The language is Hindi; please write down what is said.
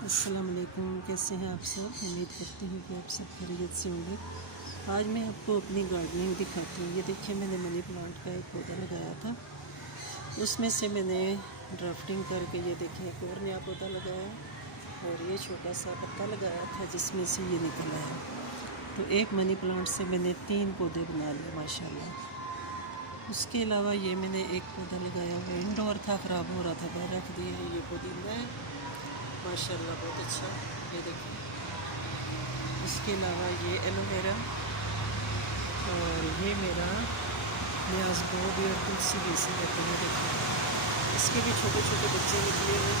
अस्सलाम वालेकुम। कैसे हैं आप सब? उम्मीद करती हूँ कि आप सब खैरियत से होंगे। आज मैं आपको अपनी गार्डनिंग दिखाती हूँ। ये देखिए, मैंने मनी प्लांट का एक पौधा लगाया था, उसमें से मैंने ड्राफ्टिंग करके ये देखिए एक और नया पौधा लगाया और ये छोटा सा पत्ता लगाया था जिसमें से ये निकल आया। तो एक मनी प्लांट से मैंने 3 पौधे बना लिए माशाल्लाह। उसके अलावा ये मैंने एक पौधा लगाया हुआ इंडोर था, ख़राब हो रहा था, बाहर रख दिए हैं। ये पुदीना है माशाल्लाह, बहुत अच्छा। ये देखिए, इसके अलावा ये एलोवेरा और ये मेरा न्याज़ बोर्ड और तुलसी भी इसे कहते हैं। देखिए, इसके भी छोटे छोटे बच्चे निकले हुए।